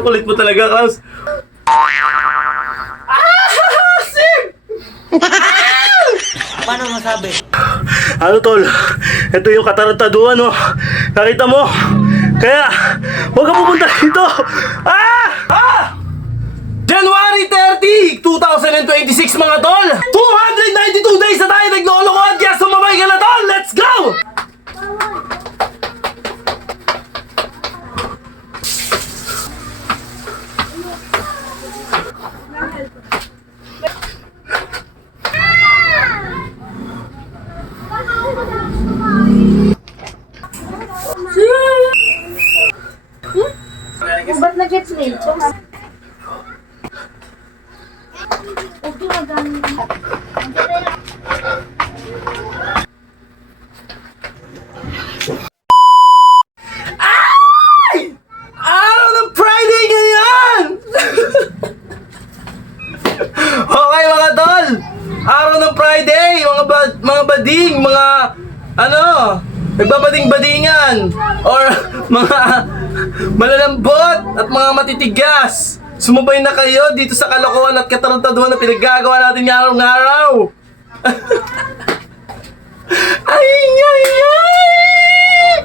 Ang kulit mo talaga, Klaus. Sim! Paano masabi? Ano, tol? Ito yung katarantaduhan, no? Nakita mo? Kaya, huwag ka pupunta dito! January 30, 2026, mga tol! 292 days na tayo naglolokohan, kaya sumabay ka na, tol! Let's go! Ba't nag-gets late? Okay, magandang. Araw ng Friday ngayon! Okay, mga tol! Araw ng Friday! Mga bading, mga ano, nagbabading-badingan or mga malalambot at mga matitigas. Sumabay na kayo dito sa kalokohan at katarantaduhan na pinaggagawa natin ngaraw-ngaraw. Ay, ay, ay!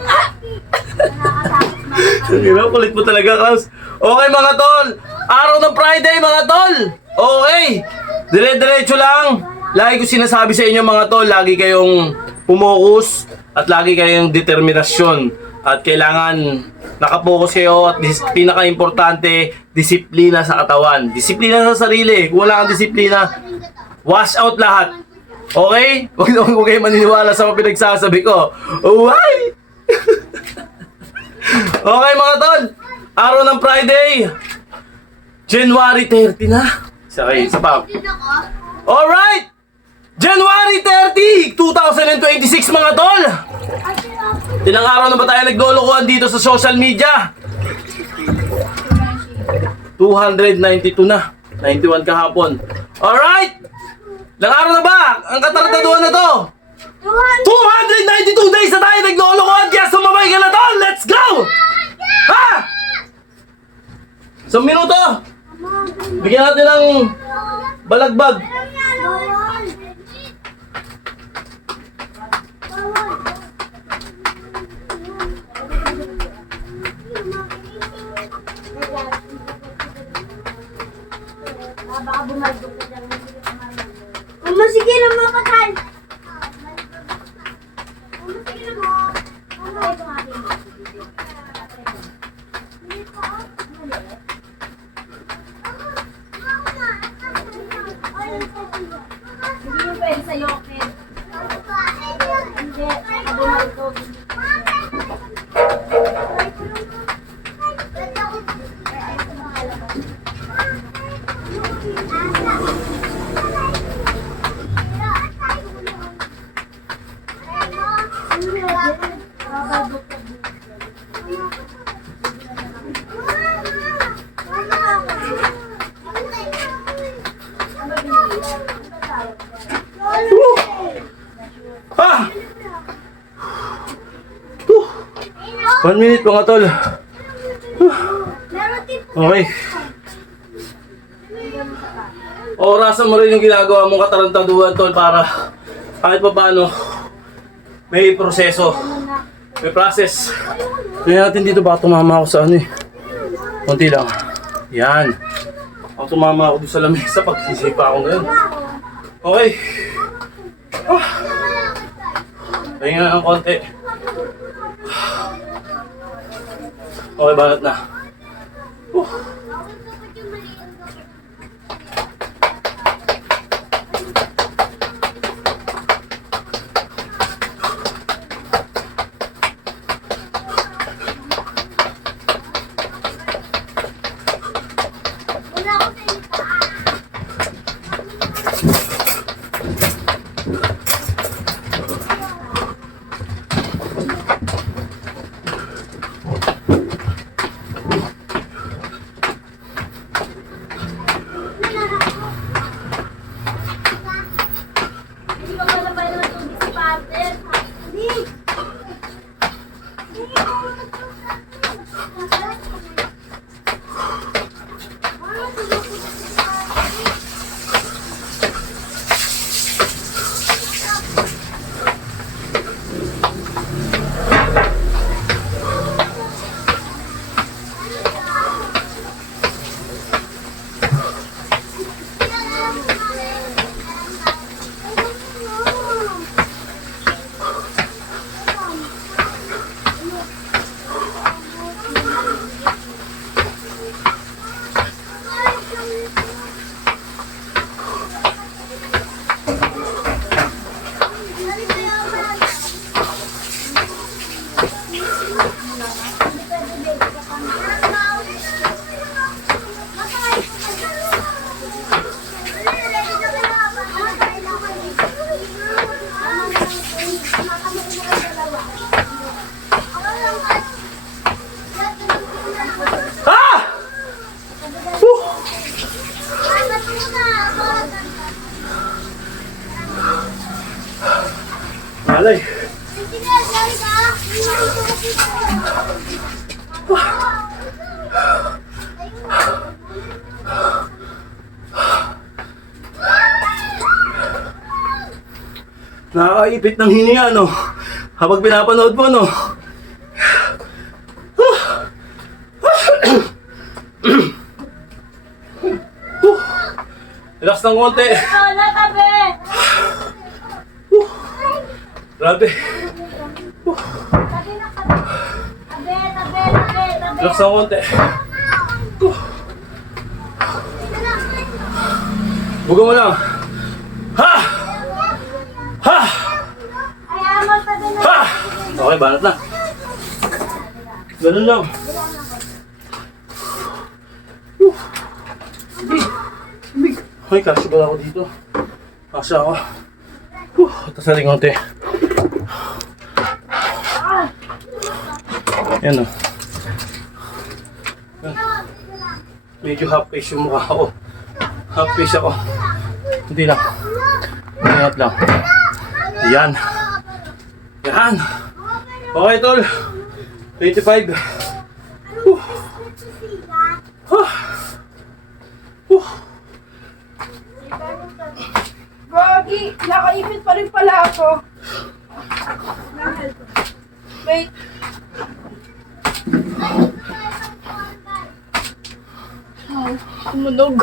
Ang kulit mo talaga, Klaus. Okay, mga tol. Araw ng Friday, mga tol. Okay. Dire-diretso lang. Lagi ko sinasabi sa inyo, mga tol, lagi kayong pumokus at lagi kayong determinasyon. At kailangan nakapokus kayo at pinaka-importante, disiplina sa katawan. Disiplina sa sarili. Kung wala kang disiplina, wash out lahat. Okay? Huwag kayo maniniwala sa mga pinagsasabi ko. Why? Okay, mga tol. Araw ng Friday. January 30 na. Isa pa. Alright! January 30, 2026, mga tol. Ilang araw na ba tayo naglolokohan dito sa social media? 292 na. 91 kahapon. Alright! Ilang araw na ba? Ang katarantaduhan na to. 292 days na tayo naglolokohan, kaya sumabay ka na, tol! Let's go! Ha? Isang minuto. Bigyan natin ng balagbag. Sige na mga kakal. Sige na mo. Hindi yung pwede sa'yo, Ken. Hindi, abunal ko. Ha? 1 minute, mga tol. Okay. Orasan mo rin yung ginagawa mong katarantaduhan, tol, para kahit pa paano may proseso, may process. Kaya natin dito, baka tumama ako sa ano eh. Konti lang. Yan. Ako tumama ako doon sa lamesa pag sisipa ako ngayon. Okay. Pahinga ng konti. Okay, balat na. Ah! Whew! Malay. Nakakaipit ng hininga, no? Habang pinapanood mo, no? Relax ng konti. Lola, tabi! Grabe. Tabi na tabi. Tabi. Relax ng konti. Buga mo lang. Ha! Ha! Ay, amang tabi na. Ha! Okay, banat na. Ganun lang. Hoy, kasi ba ako dito? Kasya ako. Tapos natin konti. Yan o. Medyo half face yung mukha ko. Half face ako. Hindi lang. Ingat lang. Yan. Yan. Okay, tol. 25. Gogi, nakaipit pa rin pala ako. Wait. Oh, tumunog.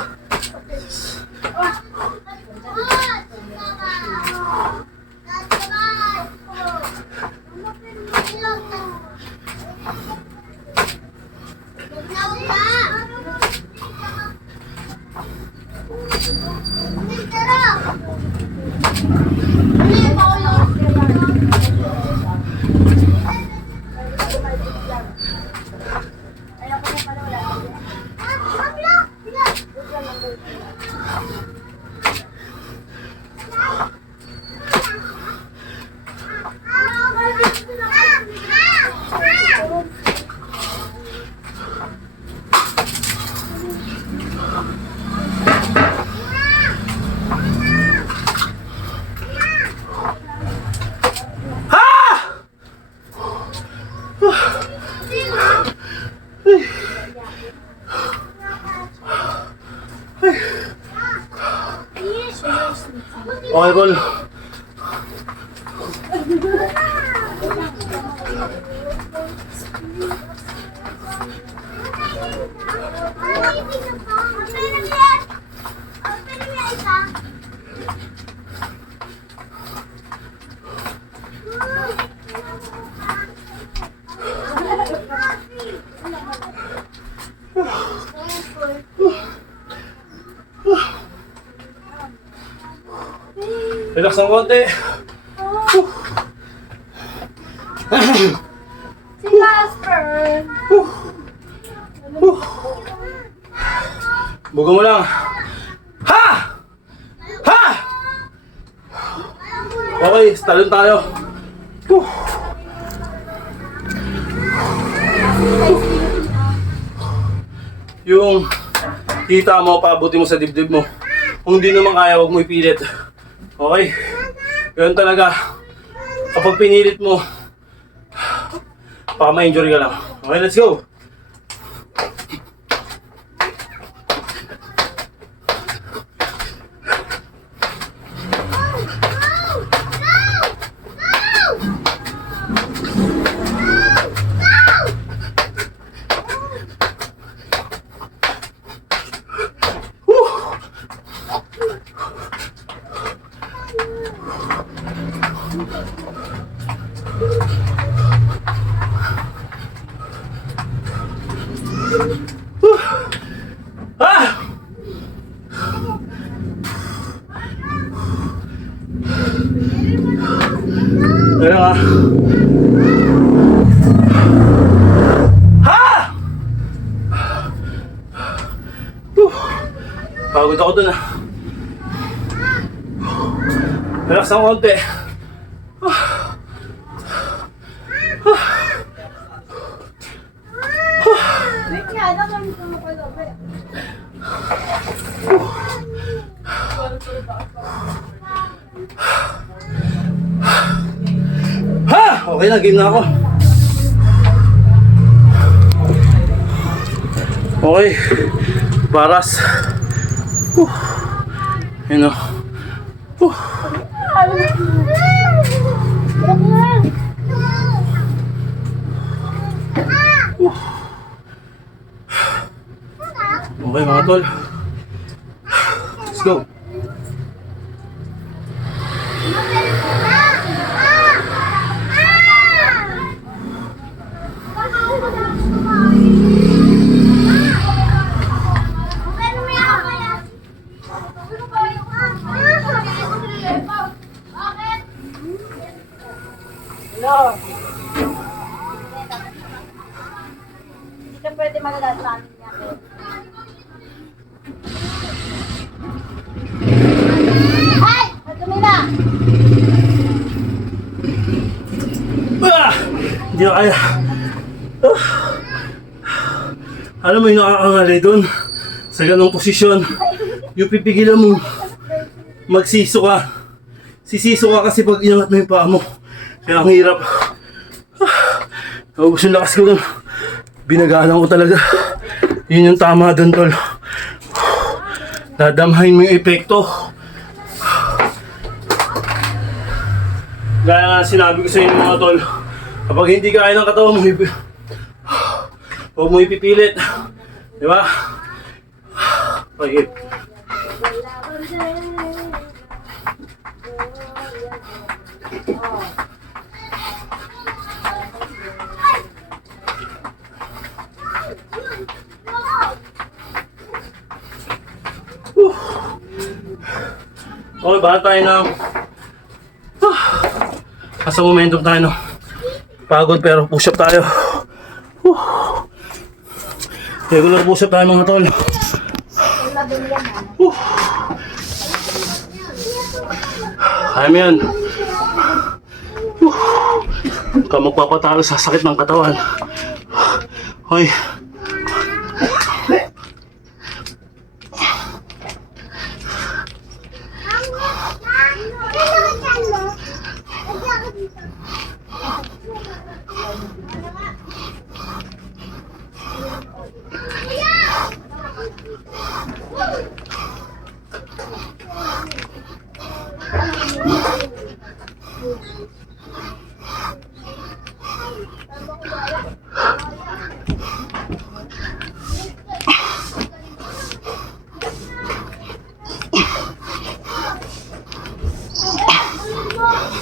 Okay, Paul. Relax ng konti. Si Casper. Buga mo lang. Ha! Ha! Okay, talon tayo. Yung kita mo, paabuti mo sa dibdib mo. Kung di naman kaya, huwag mo ipilit. Okay? Ganun talaga. Kapag pinilit mo, baka ma-injury ka lang. Okay, let's go! ako dun ah. Relax ng konti. Wait nga, naman ito mo pala. Ha! Okay na, game na ako. Okay. Paras. Yun o. Okay mga tol. Let's go. Hello. Hindi ka pwede malalat sa amin niya. Ay! Madumi na! Hindi na kaya. Alam mo yung nakakangalay doon sa ganong posisyon. Yung pipigilan mo, magsiso ka. Sisiso ka kasi pag inangat mo yung paa mo. Kaya ang hirap. Naubos yung lakas ko doon. Binagalan ko talaga. Yun yung tama doon, tol. Dadamhain mo yung epekto. Gaya nga sinabi ko sa inyo mga tol, kapag hindi kaya ng katawan mo, huwag mo ipipilit. Di ba? Okay. Okay, bahala tayo ng nasa momentum tayo, no? Pagod pero push up tayo. Regular push up tayo mga tol. Kaya mo yan. Huwag ka magpapatalo sa sakit ng katawan. Hoy.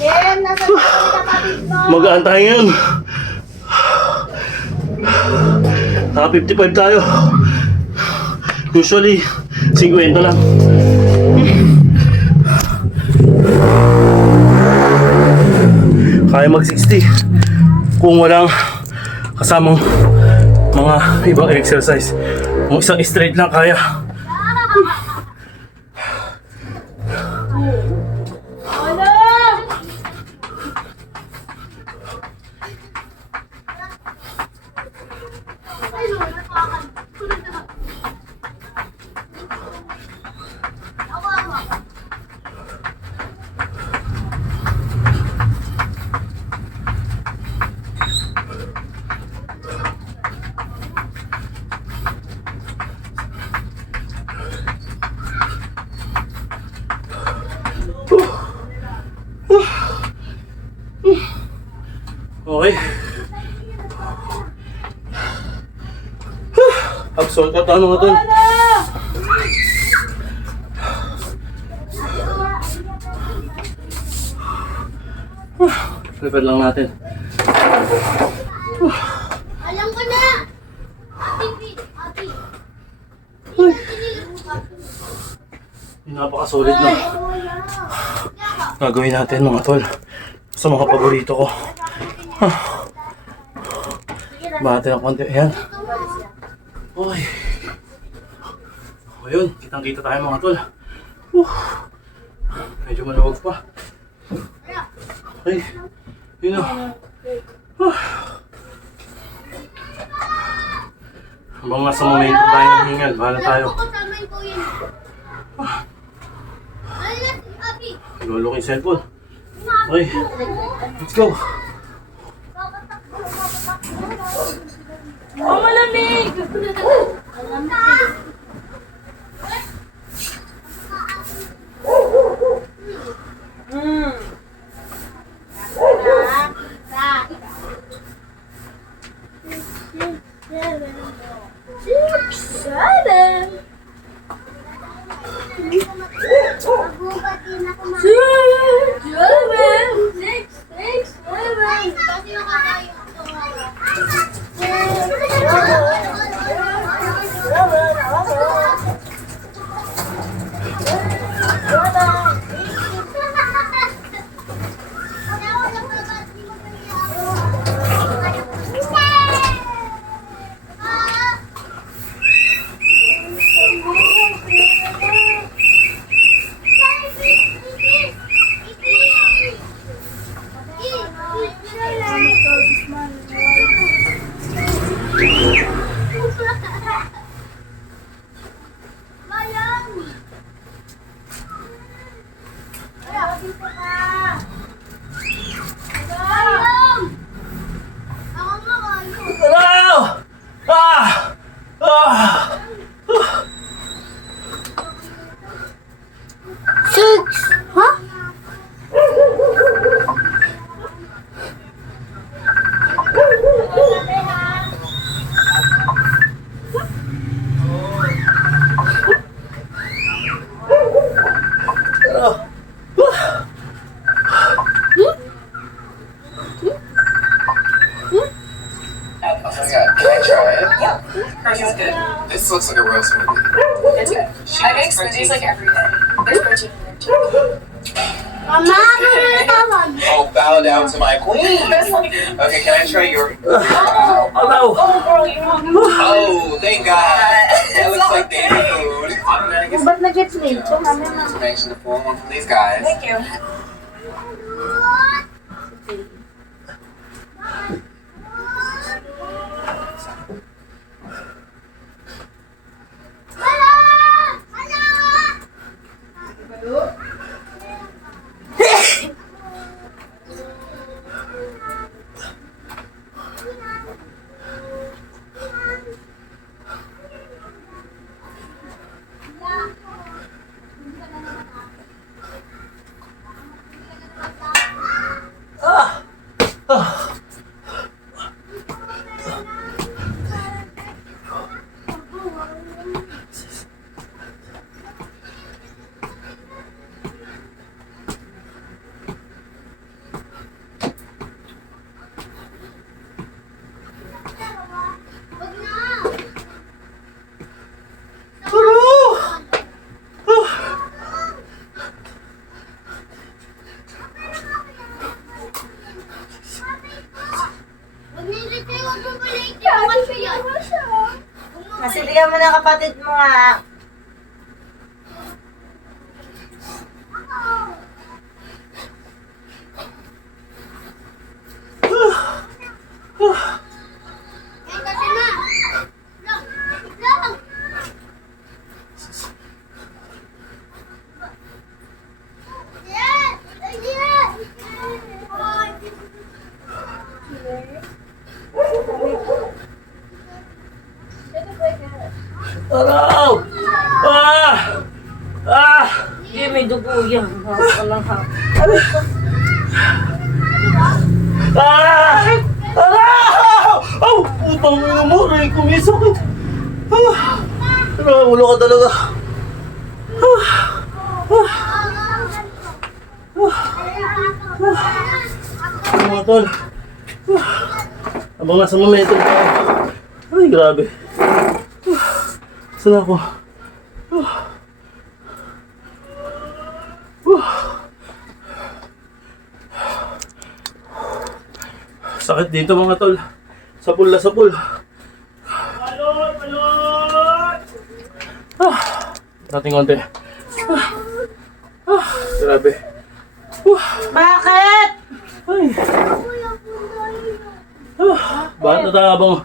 Ken, nasa kapatid mo? Magaan tayo ngayon. Naka 55 tayo. Usually, 50 lang. Kaya mag 60 kung walang kasamang mga ibang exercise. Kung isang straight lang kaya. Okay. Absorb ka tayo mga tol. Prepare lang natin. Alam ko na! Ate. Napaka-solid na. Gagawin natin mga tol. Sa mga paborito ko. Bate ng konti. Ayan. Uy. Ayun, kitang-kita tayo mga tol. Medyo maluwag pa. Ay, yun o. Habang nasa momento tayo ng hingal, bahala tayo. Lulok yung cellphone. Okay, let's go. Oh, malamig! Seven. Hello! Ah! Ah! Six. Huh? Can I try it? Yeah. Protein's good. This looks like a real smoothie. It's good. I make smoothies like every day. There's protein in there too. Mama, ano Oh, bow down to my queen. Okay, can I try your... Hello! Oh, girl, you know. Oh, thank God. That looks like baby food. I'm gonna get some Ba't nag-gets late? So, mami na. information to pull one from these guys. Thank you. Nasiligan mo na kapatid mo nga. Araw! Ah! Ah! Hindi, may dugo yan. Hawak ka lang hawak. Ah! Araw! Oh! Putang ina mo! Ray, kumisakit! Ah! Ulo ka talaga. Mga tol. Abang nasa momentum pa. Ay, grabe. Saan ako? Sakit dito mga tol. Sapul na sapul. Balot! Balot! Nating konti. Grabe. Bakit? Ay. Bakit natabang?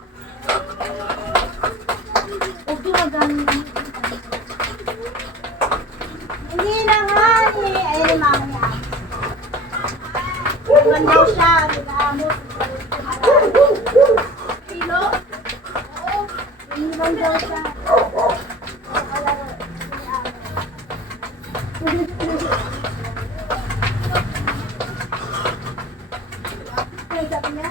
Huwag gumagamit. Hindi na nga eh. Ayun yung mama niya. Iwan daw siya. Nag-aamot. Pilo? Oo. Iwan daw siya. Ay, sabi niya?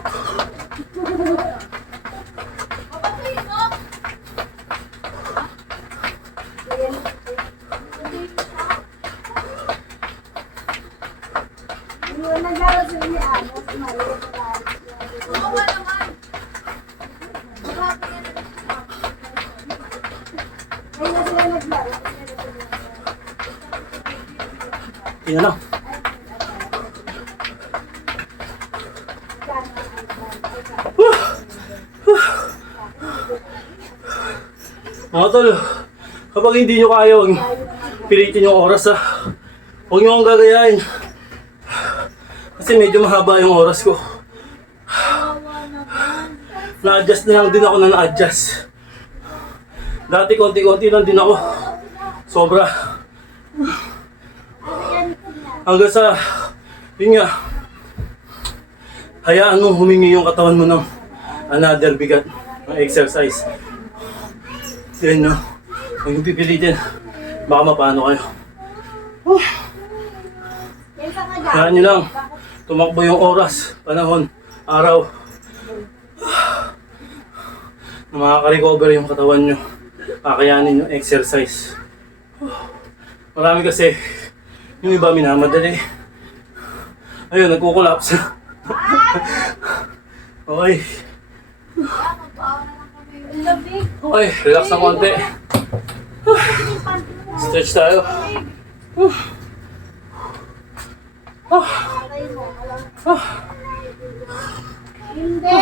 Iwan na daw sa niya. Ay, na sila naglaro. Yan na. Mga tol, kapag hindi nyo kaya, huwag pilitin yung oras ha. Huwag nyo akong gagayain. Kasi medyo mahaba yung oras ko. Na-adjust na lang din ako na na-adjust. Dati konti-konti lang din ako. Sobra. Hanggang sa, yun nga, hayaan mo humingi yung katawan mo ng another bigat ng exercise. Yan nyo, huwag yung pipilitin. Baka mapano kayo. Hayaan nyo lang, tumakbo yung oras, panahon, araw. Na makaka-recover yung katawan nyo. Kakayanin yung exercise. Marami kasi, yung iba minamadali. Ayun, nagkukulaps. Okay. Okay, relax na konti. Stretch tayo. Hindi.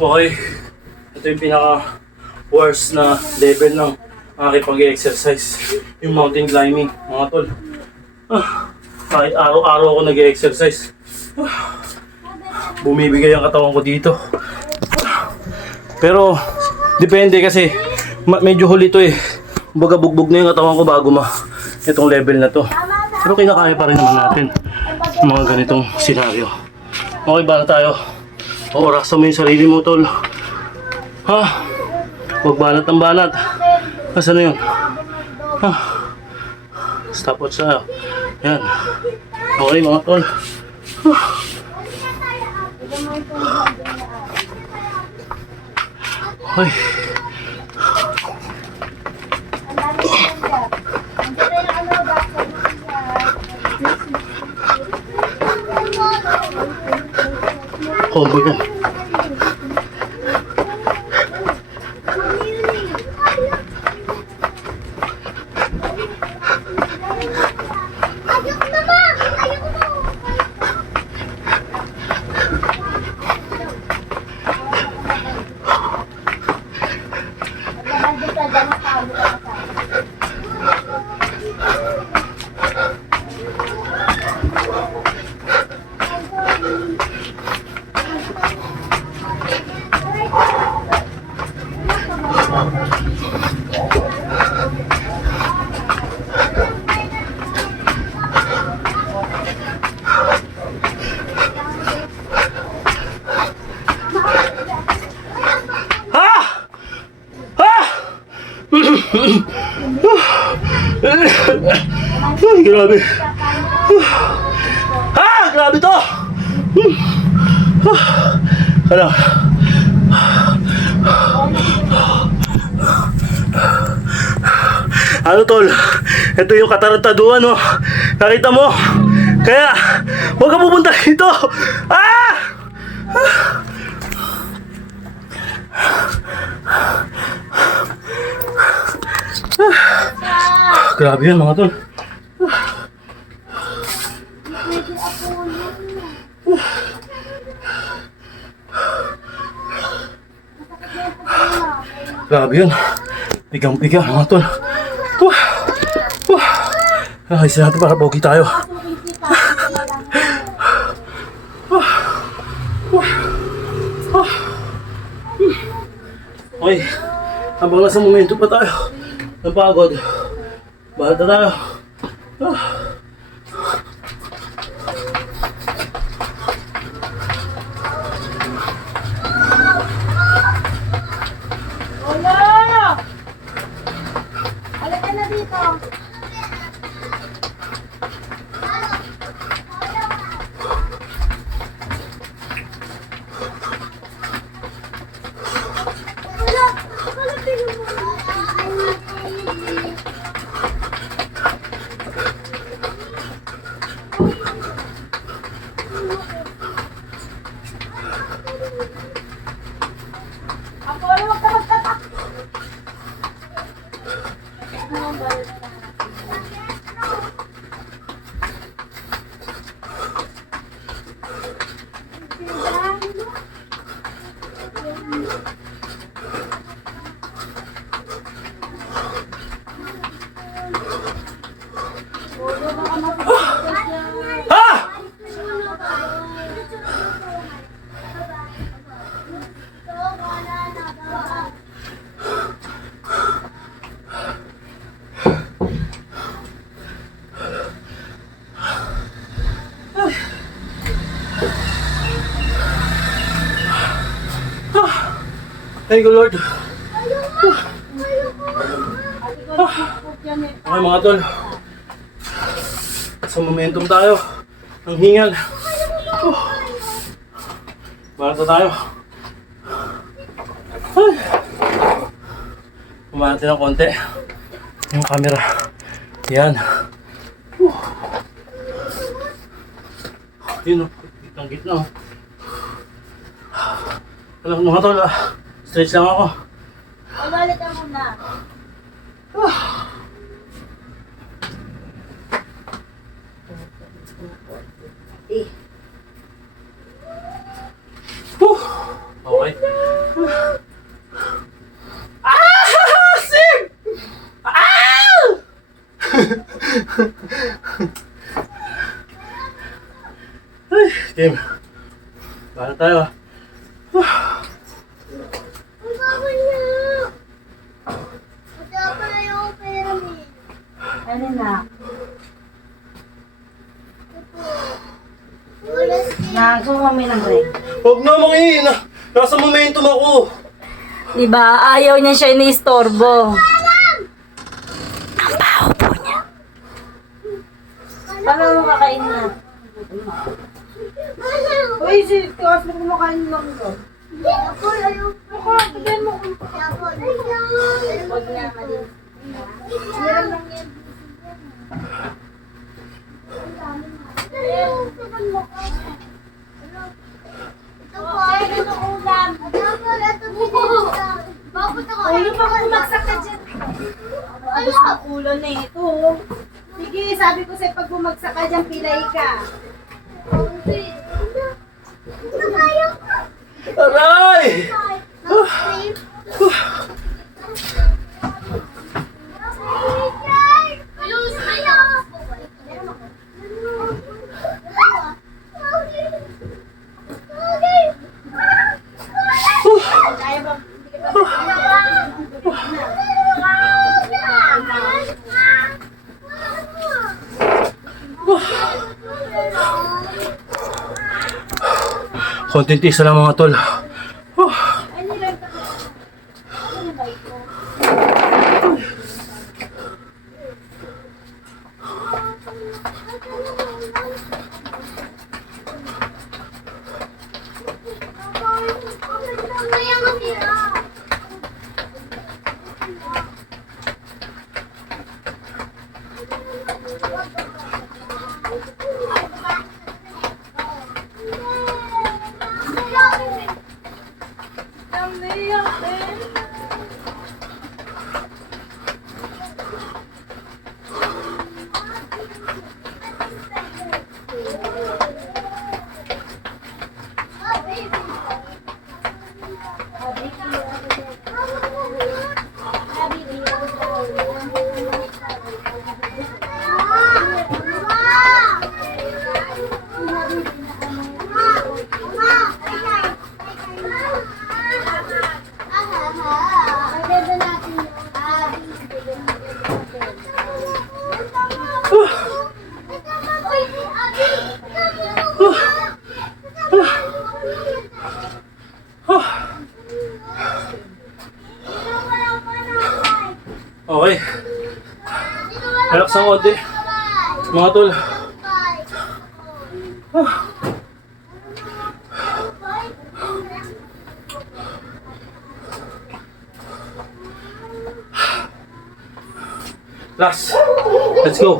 Okay. Ito yung pinaka-worst na level ng aking pag-exercise. Yung mountain climbing, mga tol. Kahit araw-araw ako nag-exercise. Bumibigay ang katawan ko dito. Pero, depende kasi, medyo huli to eh. Kumbaga bugbog na yung katawan ko bago itong level na to. Pero kinakaya pa rin naman natin ang mga ganitong senaryo. Okay, ba na tayo? Oraksan mo yung sarili mo, tol. Ha? Huwag banat ng banat. Nasaan na yun? Ha? Stopwatch tayo. Yan. Okay, mga tol. Okay. Combo yan. Ay, grabe. Grabe to. Ano? Ano, tol? Ito yung katarantaduhan, no? Nakita mo? Kaya, huwag ka pupunta dito. Grabe yan mga tol. Grabe yun. Pigang-piga mga tol. Ayos natin para pogi tayo. Okay. Habang nasa momento pa tayo. Napagod. Bahal na tayo. Wala! Halika na dito. Apollo, wag ka magtatak. Ha! Thank you, Lord. Okay mga tol. Sa momentum tayo. Ang hingal. Barata tayo. Umanati ng konti. Yung camera. Yan. Yun o. Gitang-gitna o. Alam mga tol, stretch lang ako. Umalit ka muna. Okay. Sim! Game. Paano tayo? Ano na? Nagumami ng break. Huwag na mangihina. Nasa momentum ako. Diba? Ayaw niya siya ini-istorbo. Ang baho po niya. Paano mo kakain na? Uy, si Tiwas mo kumakain lang ito. Bigyan mo. Huwag niya mali. Meron lang yan. Ano pa kung bumagsak ka dyan? Abos na ulo na ito. Sige, sabi ko sa'yo, pag bumagsak ka dyan, pilay ka. Aray! Kaya ba? Hindi ka Konting tiis na lang mga tol. Okay. Relax ng konti. Mga tol. Last. Let's go.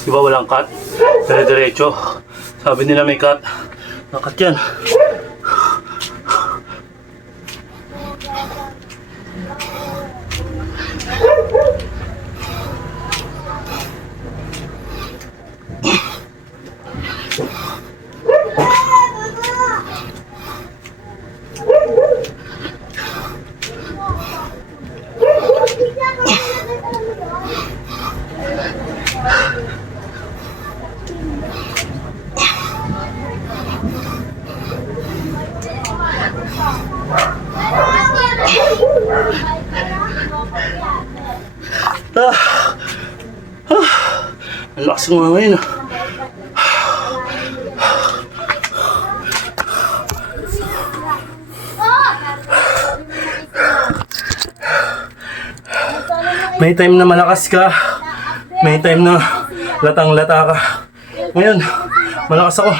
Diba walang cut? Dire-diretso. Sabi nila may cut. Nakat yan. Ang lakas nga ngayon ah. May time na malakas ka. May time na latang-lata ka. Ngayon, malakas ako.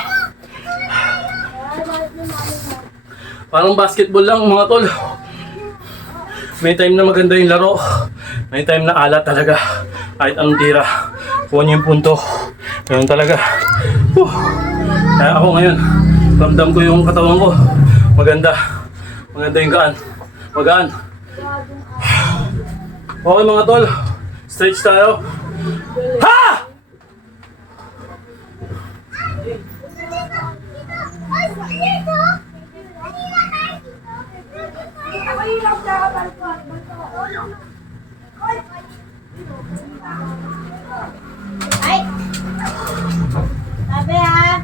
Parang basketball lang mga tol. May time na maganda yung laro. May time na alat talaga. Kahit anong tira. Kuha niyo yung punto. Ngayon talaga. Kaya ako ngayon, ramdam ko yung katawan ko. Maganda. Maganda yung gaan. Magaan. Okay mga tol. Stretch tayo. Ha! Ay! Tabi ha!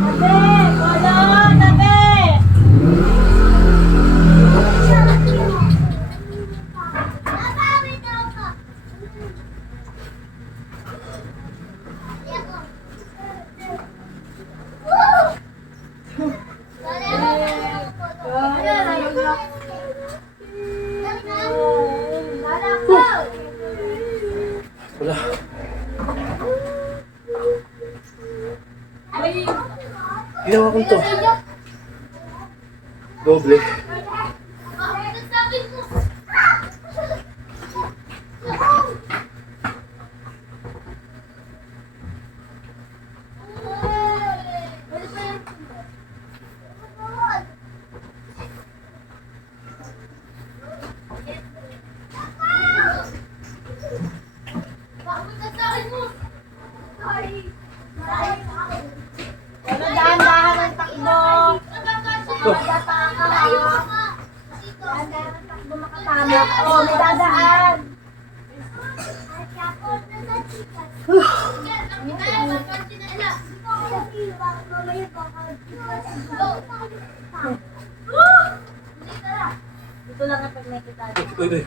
Tabi! Bolo! Tabi! Wala. Ginawa ko to. Doble. Ano dahan-dahan ang takbo? Dahan-dahan ang takbo makatama. Oo, may dadaan. Ito lang ang pag nakita. Uy.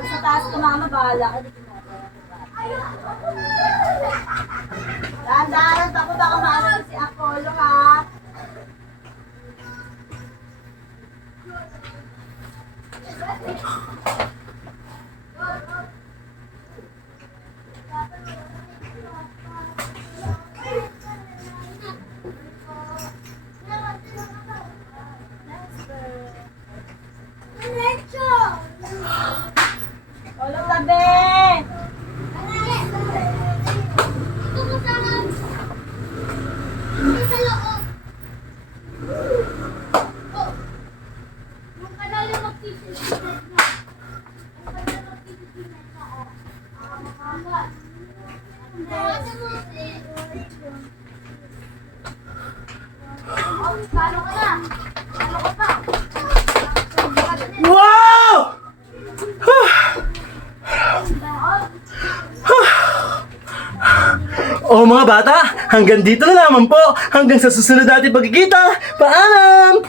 Sa taas Talo ka na. Talo ka pa. Wow! Oh mga bata, hanggang dito na lamang po. Hanggang sa susunod natin pagkikita. Paalam!